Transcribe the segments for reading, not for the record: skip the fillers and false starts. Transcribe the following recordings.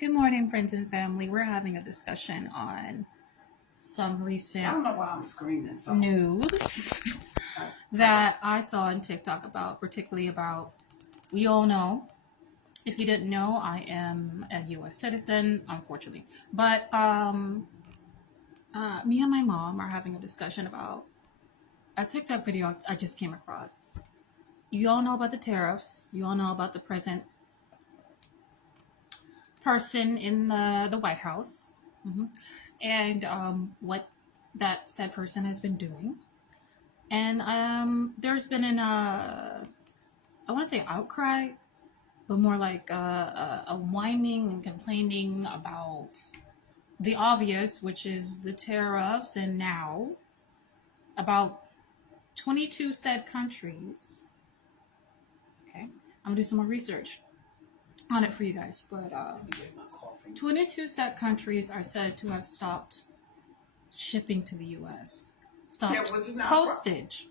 Good morning, friends and family. We're having a discussion on some recent I don't know why I'm screaming. So. news that I saw on TikTok particularly about, we all know, if you didn't know, I am a U.S. citizen, unfortunately. But me and my mom are having a discussion about a TikTok video I just came across. You all know about the tariffs. You all know about the present person in the White House, and what that said person has been doing. And there's been I want to say outcry, but more like a whining and complaining about the obvious, which is the tariffs, and now about 22 said countries. Okay, I'm gonna do some more research on it for you guys, but 22 said countries are said to have stopped shipping to the U.S. Stopped postage.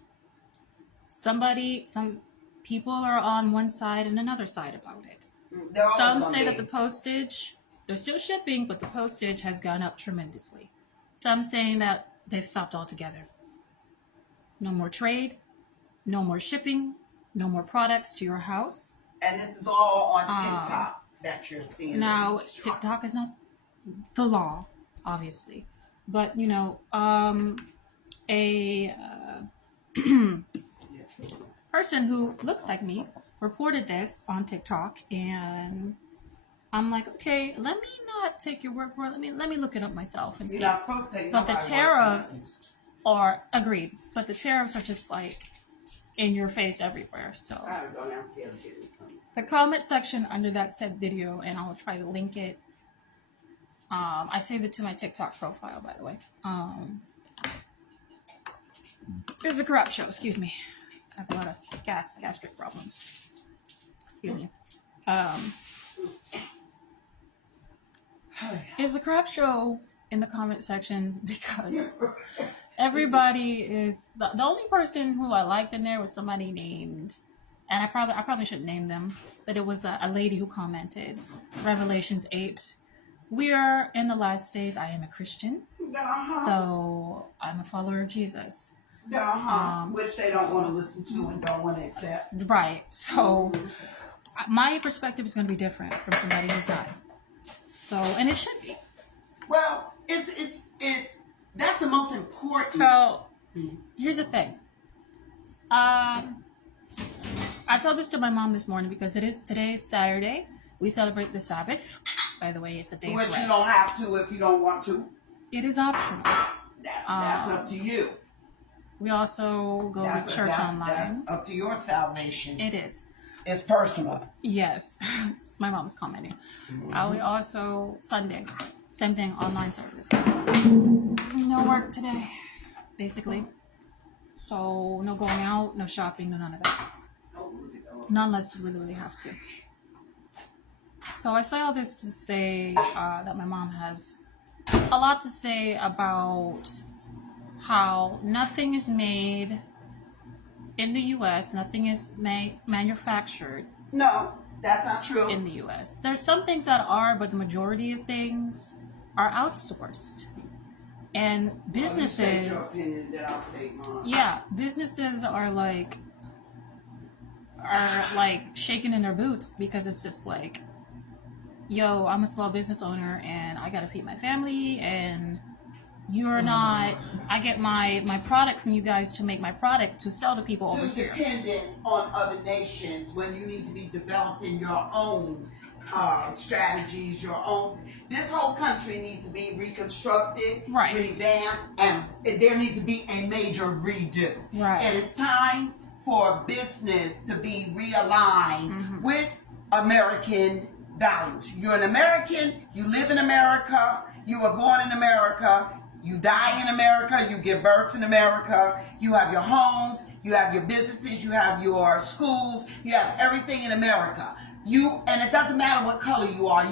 Some people are on one side and another side about it. Some say that the postage, they're still shipping, but the postage has gone up tremendously. Some saying that they've stopped altogether. No more trade, no more shipping, no more products to your house. And this is all on TikTok that you're seeing. Now, TikTok is not the law, obviously. But, a person who looks like me reported this on TikTok, and I'm like, okay, let me not take your word for it. Let me look it up myself and see. You're not supposed to take but the tariffs are agreed. But the tariffs are just like in your face everywhere. So I would go downstairs and get me some. The comment section under that said video, and I'll try to link it. I saved it to my TikTok profile, by the way. It was a crap show. Excuse me. I have a lot of gastric problems. Excuse me. It's a crap show in the comment section because everybody is the only person who I liked in there was somebody named, and I probably shouldn't name them, but it was a lady who commented, Revelations 8. We are in the last days. I am a Christian, so I'm a follower of Jesus. Which they don't want to listen to and don't want to accept. Right. So my perspective is going to be different from somebody who's not. So, and it should be. Well, it's that's the most important. So, here's the thing. I told this to my mom this morning because today is Saturday. We celebrate the Sabbath. By the way, it's a day of rest. Which you don't have to if you don't want to. It is optional. That's up to you. We also go to church online. That's up to your salvation. It is. It's personal. Yes. My mom's commenting. We also, Sunday, same thing, online service. No work today, basically. So, no going out, no shopping, no none of that. Not unless you really have to. So, I say all this to say that my mom has a lot to say about how nothing is made in the U.S., nothing is manufactured. No, that's not true. In the U.S. There's some things that are, but the majority of things are outsourced. And businesses... your opinion, then I'll state mine. Yeah, businesses are like shaking in their boots because it's just like, yo, I'm a small business owner and I gotta feed my family, and you're not. I get my product from you guys to make my product to sell to people over here. Dependent on other nations when you need to be developing your own strategies, your own. This whole country needs to be reconstructed, revamped, and there needs to be a major redo. Right. And it's time for business to be realigned with American values. You're an American. You live in America. You were born in America. You die in America, you give birth in America, you have your homes, you have your businesses, you have your schools, you have everything in America. And it doesn't matter what color you are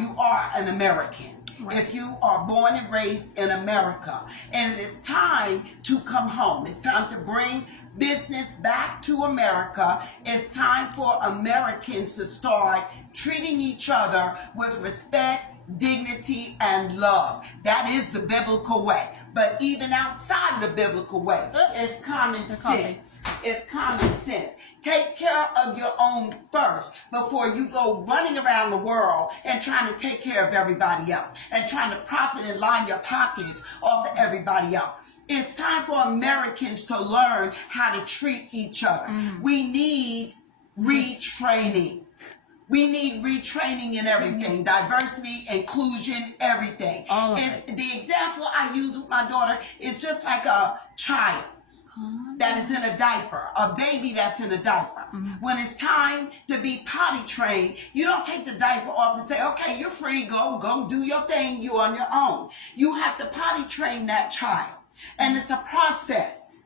an American. Right. If you are born and raised in America. And it is time to come home. It's time to bring business back to America. It's time for Americans to start treating each other with respect dignity, and love. That is the biblical way. But even outside of the biblical way, it's common sense. It's common sense. Take care of your own first before you go running around the world and trying to take care of everybody else and trying to profit and line your pockets off of everybody else. It's time for Americans to learn how to treat each other. We need retraining. We need retraining in everything. Diversity, inclusion, everything. All of it. The example I use with my daughter is just like a child that is in a diaper, a baby that's in a diaper. When it's time to be potty trained, you don't take the diaper off and say, okay, you're free, go do your thing, you on your own. You have to potty train that child. And it's a process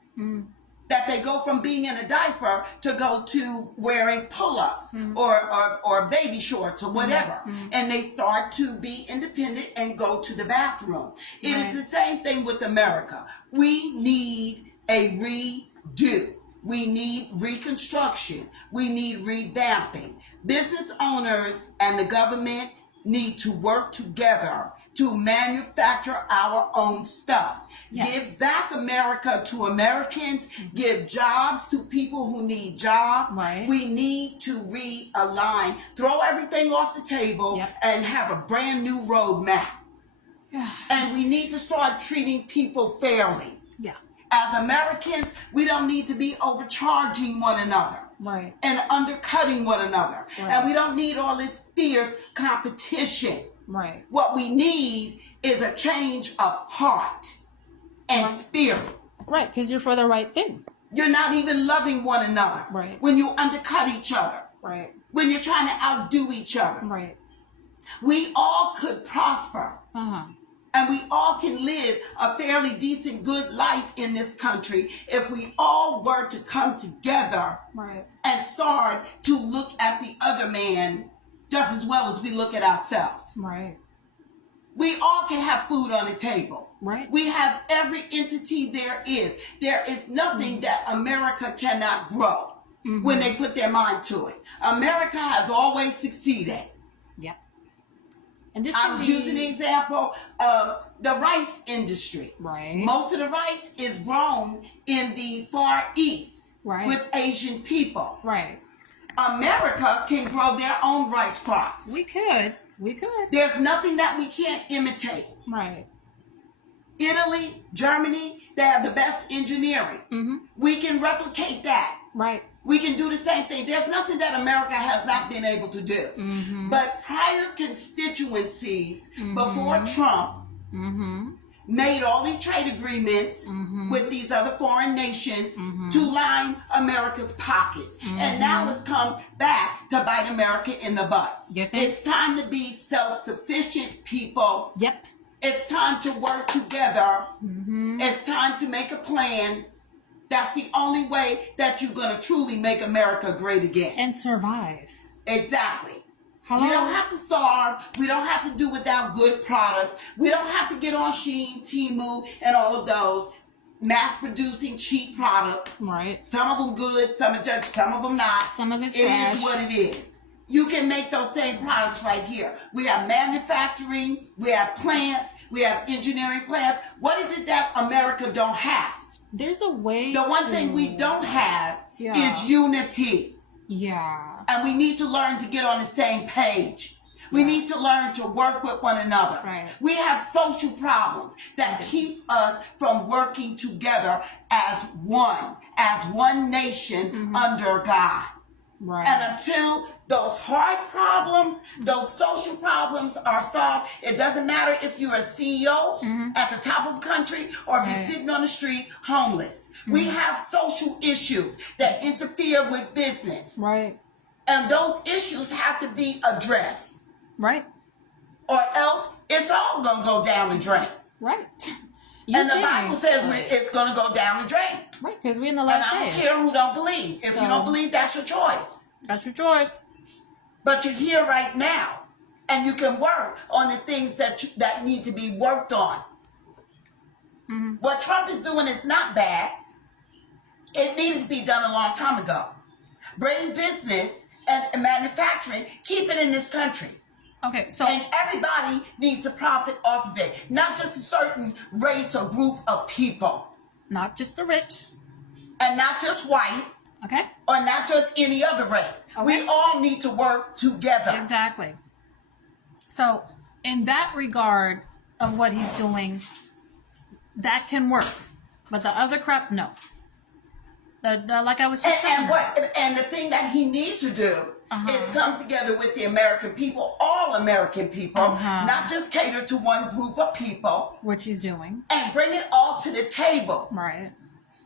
that they go from being in a diaper to go to wearing pull-ups or baby shorts or whatever. And they start to be independent and go to the bathroom. It is the same thing with America. We need a redo. We need reconstruction. We need revamping. Business owners and the government need to work together to manufacture our own stuff. Give back America to Americans. Give jobs to people who need jobs. We need to realign, throw everything off the table and have a brand new roadmap. And we need to start treating people fairly. As Americans, we don't need to be overcharging one another and undercutting one another. And we don't need all this fierce competition. What we need is a change of heart and spirit. Because you're for the right thing. You're not even loving one another. When you undercut each other. When you're trying to outdo each other. We all could prosper. And we all can live a fairly decent, good life in this country if we all were to come together and start to look at the other man just as well as we look at ourselves. We all can have food on the table. We have every entity there is. There is nothing that America cannot grow when they put their mind to it. America has always succeeded. And this I'm using the example of the rice industry. Most of the rice is grown in the Far East with Asian people. America can grow their own rice crops. We could. There's nothing that we can't imitate. Italy, Germany, they have the best engineering. We can replicate that. We can do the same thing. There's nothing that America has not been able to do. But prior constituencies before Trump made all these trade agreements with these other foreign nations to line America's pockets. And now it's come back to bite America in the butt. It's time to be self-sufficient people. It's time to work together. It's time to make a plan. That's the only way that you're going to truly make America great again. And survive. Exactly. We don't have to starve. We don't have to do without good products. We don't have to get on Shein, Temu, and all of those mass-producing cheap products. Some of them good, some of them not. Some of it's trash. It is what it is. You can make those same products right here. We have manufacturing. We have plants. We have engineering plants. What is it that America don't have? There's a way. The one thing we don't have is unity. And we need to learn to get on the same page. We need to learn to work with one another. We have social problems that keep us from working together as one nation under God. And until those hard problems, those social problems are solved, it doesn't matter if you're a CEO at the top of the country or if you're sitting on the street homeless. We have social issues that interfere with business. And those issues have to be addressed. Or else it's all going to go down the drain. And the Bible says it's going to go down the drain. Because we're in the last days. And I don't care who don't believe. If you don't believe, that's your choice. But you're here right now. And you can work on the things that need to be worked on. What Trump is doing is not bad. It needed to be done a long time ago. Bring business and manufacturing, keep it in this country. Okay, so And everybody needs to profit off of it, not just a certain race or group of people, not just the rich. and not just white, Okay. or not just any other race. Okay. We all need to work together. Exactly. So, in that regard of what he's doing, that can work, but the other crap, no. Like I was just And saying. and the thing that he needs to do is come together with the American people, all American people, not just cater to one group of people, Which he's doing. and bring it all to the table. Right.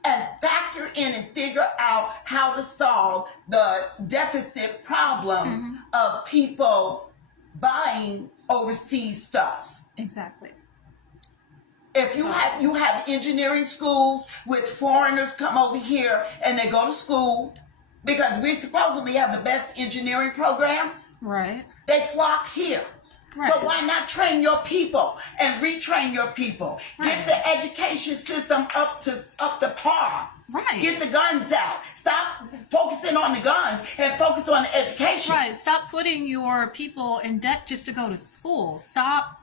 And factor in and figure out how to solve the deficit problems of people buying overseas stuff. Exactly. If you have engineering schools, which foreigners come over here and they go to school because we supposedly have the best engineering programs. Right. They flock here. Right. So why not train your people and retrain your people? Right. Get the education system up to par. Right. Get the guns out. Stop focusing on the guns and focus on the education. Right. Stop putting your people in debt just to go to school. Stop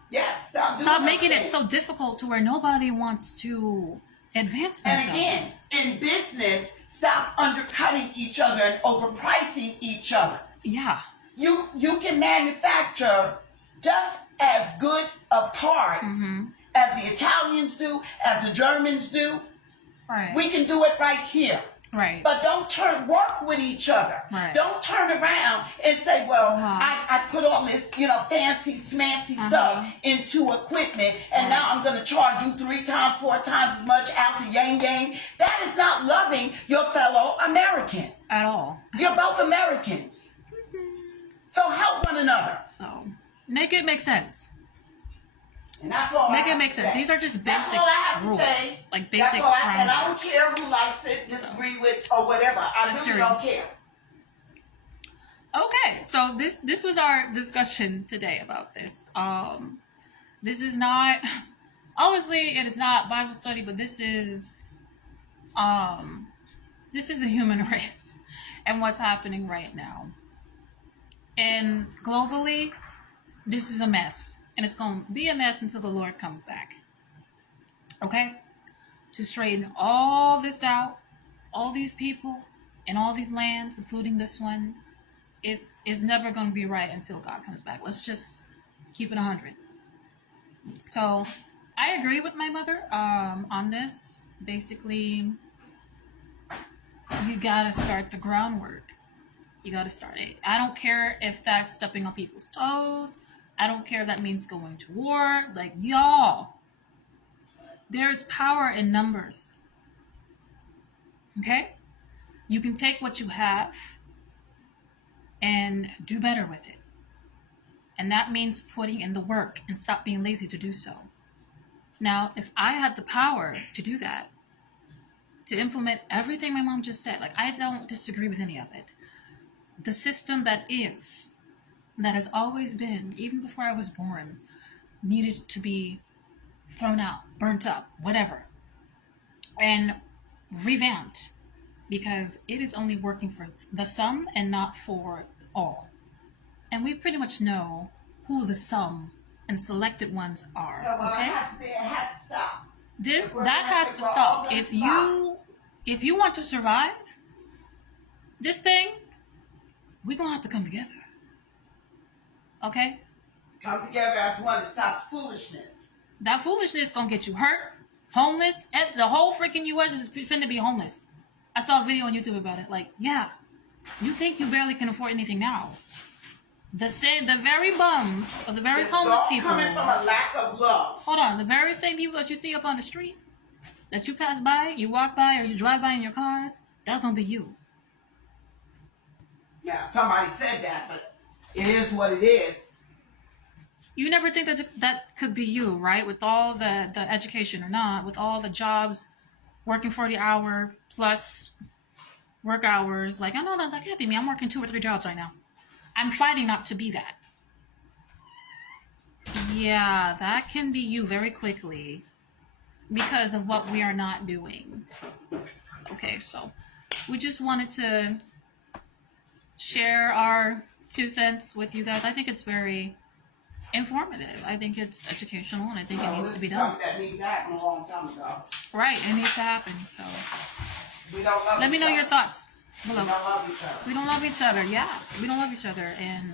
Stop making it so difficult to where nobody wants to advance themselves. And again, in business, stop undercutting each other and overpricing each other. Yeah. You can manufacture just as good of parts as the Italians do, as the Germans do. Right. We can do it right here. Right. But don't work with each other. Right. Don't turn around and say, well, I put all this, fancy, smancy stuff into equipment, and now I'm going to charge you 3 times, 4 times as much out the yang gang. That is not loving your fellow American. At all. You're both Americans. So help one another. So make it make sense. And that's all Make I it make have to sense. say. These are just That's basic all I have rules. to say. Like basic That's all and I ground don't care who likes it, disagree with, or whatever. I really don't care. Okay, so this was our discussion today about this. This is not, obviously it is not Bible study, but this is the human race and what's happening right now. And globally, this is a mess. And it's going to be a mess until the Lord comes back. Okay? To straighten all this out, all these people, and all these lands, including this one, is never going to be right until God comes back. Let's just keep it 100. So, I agree with my mother on this. Basically, you got to start the groundwork. You got to start it. I don't care if that's stepping on people's toes. I don't care if that means going to war. Like, y'all, there's power in numbers. Okay? You can take what you have and do better with it. And that means putting in the work and stop being lazy to do so. Now, if I had the power to do that, to implement everything my mom just said, like, I don't disagree with any of it. The system that has always been, even before I was born, needed to be thrown out, burnt up, whatever, and revamped, because it is only working for the some and not for all. And we pretty much know who the some and selected ones are. No, well, okay? it has to stop. That has to stop. If you want to survive this thing, we're gonna have to come together. Okay? Come together as one and stop foolishness. That foolishness gonna get you hurt, homeless. The whole freaking U.S. is finna be homeless. I saw a video on YouTube about it. Like, yeah, you think you barely can afford anything now? The very bums of the very homeless people. It's all coming from a lack of love. Hold on, the very same people that you see up on the street, that you pass by, you walk by, or you drive by in your cars, that's gonna be you. Yeah, somebody said that, but it is what it is. You never think that could be you, right? With all the education or not, with all the jobs, working 40-hour plus work hours. Like, I know that can't be me. I'm working 2 or 3 jobs right now. I'm fighting not to be that. Yeah, that can be you very quickly because of what we are not doing. Okay, so we just wanted to share our 2 cents with you guys. I think it's very informative. I think it's educational, and I think it No, needs this to be is done. something that needs to happen a long time ago. Right, it needs to happen. So We don't love let me each know other. your thoughts We below. don't love each other. We don't love each other. Yeah, we don't love each other, and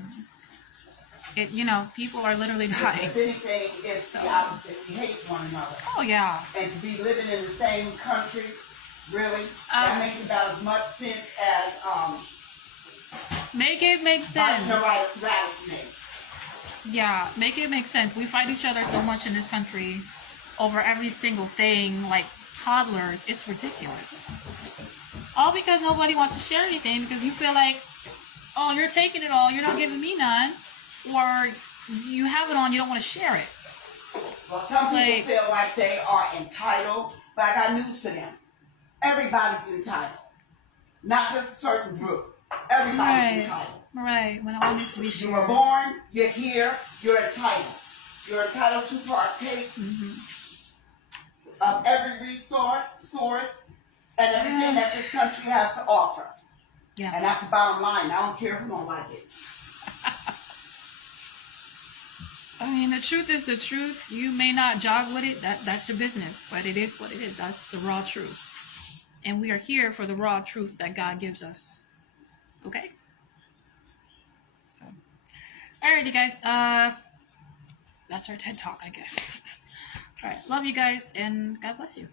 it, you know, people are literally dying. If anything, it's the opposite. We hate one another. Oh yeah. And to be living in the same country, really, that makes about as much sense as Make it make sense. rattlesnake. Yeah, make it make sense. We fight each other so much in this country over every single thing, like toddlers. It's ridiculous. All because nobody wants to share anything because you feel like, oh, you're taking it all, you're not giving me none, or you have it on, you don't want to share it. Well, some people feel like they are entitled, but I got news for them. Everybody's entitled. Not just a certain group. Everybody's entitled. Right, when all needs to be shared. You were born, you're here, you're entitled. You're entitled to partake of every source, and everything that this country has to offer. Yeah. And that's the bottom line. I don't care who don't like it. I mean, the truth is the truth. You may not jog with it. That's your business. But it is what it is. That's the raw truth. And we are here for the raw truth that God gives us. Okay? So, alright, you guys. That's our TED Talk, I guess. Alright, love you guys, and God bless you.